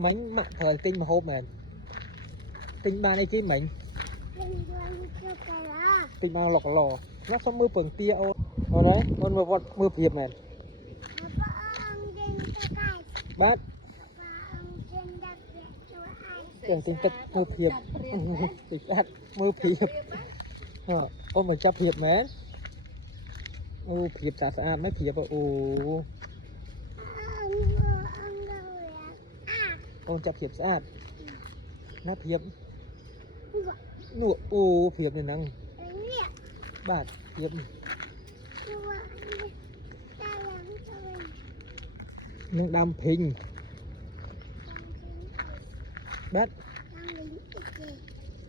Mánh mặn thời tinh mà hộp này. Tinh ba này cái mảnh. Tinh ba lọc lò. Nó xong mưa phường tia ô. Ở đấy, con mưa vọt mưa phiệp này. Bát. Tưởng tinh tật mưa phiệp. Tinh tật mưa phiệp. Con mà chấp phiệp mến. Ô phiệp xả xả mấy phiệp à. Ồ. Con chấp phiệp xả. Nó phiệp. Nụ ô phiệp này năng. Bát phiệp. Nâng đam phình. Bát.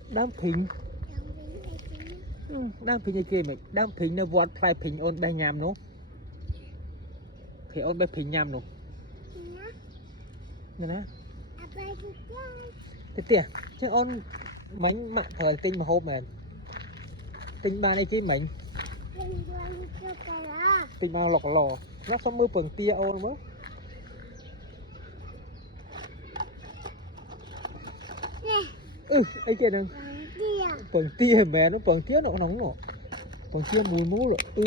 Đam phình. Đam phình như kia mày. Đam phình nó vọt phải phình ôn bay nhằm nó. Thì ôn bay phình nhằm nó. Nè nè. Thế tìa. Chứ ôn mánh mặn thời tinh mà hộp này. Tinh ba này cái mảnh. Tinh ba lọc lò. Nó xong mưa phường tia ôn mới. Ấy kia nè. Phường tia mẹ nó phường tia nó nóng nọ. Phường tia mùi mũ rồi.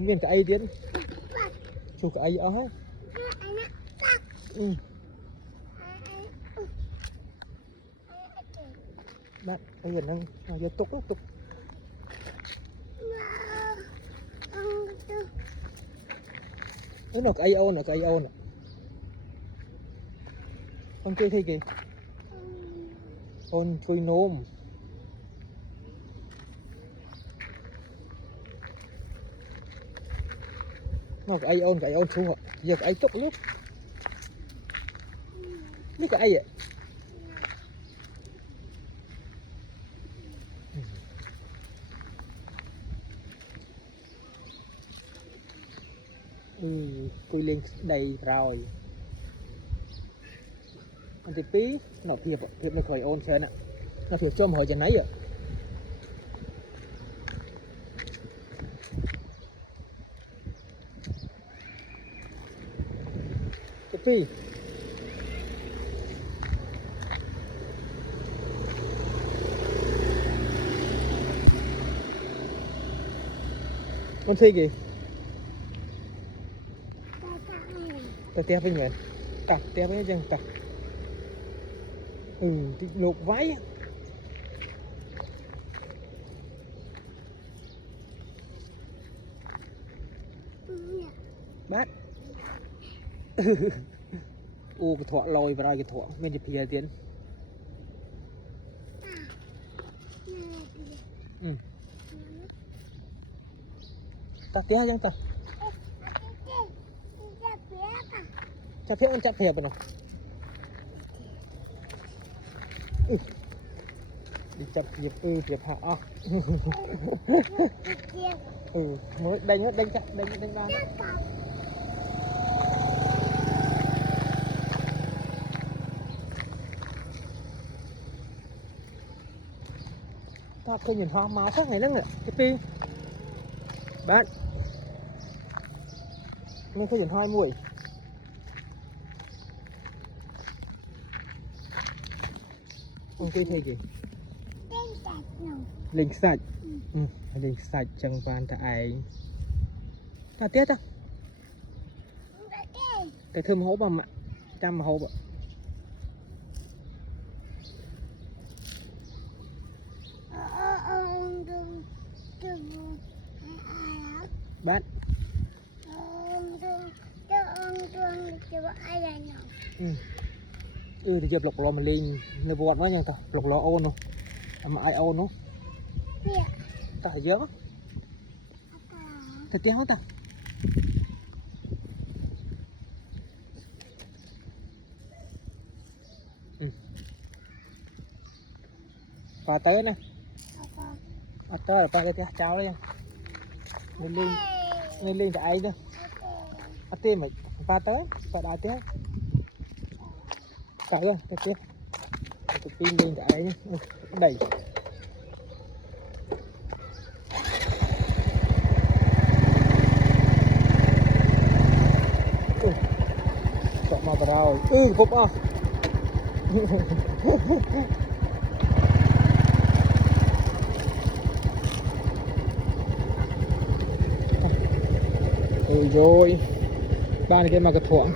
Miền cái ấy tiến. Chú cái ấy ở hết. Bạn, bây giờ năng giờ tục lắm tục. Nó cái ôn nè, cái ôn nè. Con kia thấy kìa. Con chui nôm. Nó cái ôn xuống rồi. Giờ cái tục lúc. Biết cái vậy. Tôi lên đầy rồi. Anh thì tí nó thiệp này khỏi ôn xe nè. Nó thiệp cho hỏi chân nấy rồi. Cái tí con thi kì. Ta teo với người. Cặp teo với dân cặp. Thì lột váy. Bát. Cái thọ lôi vào đây cái thọ. Mình đi phía tiến. Ta teo dân ta. Chặt phép ăn chặt phép nào. Đi chặt phép phép hạ à. Mới đánh chặt đánh ba. Ta không nhìn hoa máu sắc này lắm nè. Cái pi. Bạn. Mình không nhìn hoa mùi. Con kia thấy kì. Linh sạch. Linh sạch chẳng bàn ta ai. Ta tiết á. Cái thơm hố bà mặn. Chăm mà hố bà. Bạn. Thì chụp lọc lò mà lên nó vọt quá nha ta. Lọc lò ôn không? Mà ai ôn không? Ta phải dỡ. Thật tiếng không ta? Và tới nè. Và tới là cái tiếng cháu đây nha. Nên lên cái ấy nữa. Ở tim mày. Và tới. Và đá tiếng. Cả ơn, cái tiếng. Cái pin lên cái ấy nhé. Đẩy. Chọn mà vào rồi. Cụp à. Ôi rồi ba này cái mà cái thoảng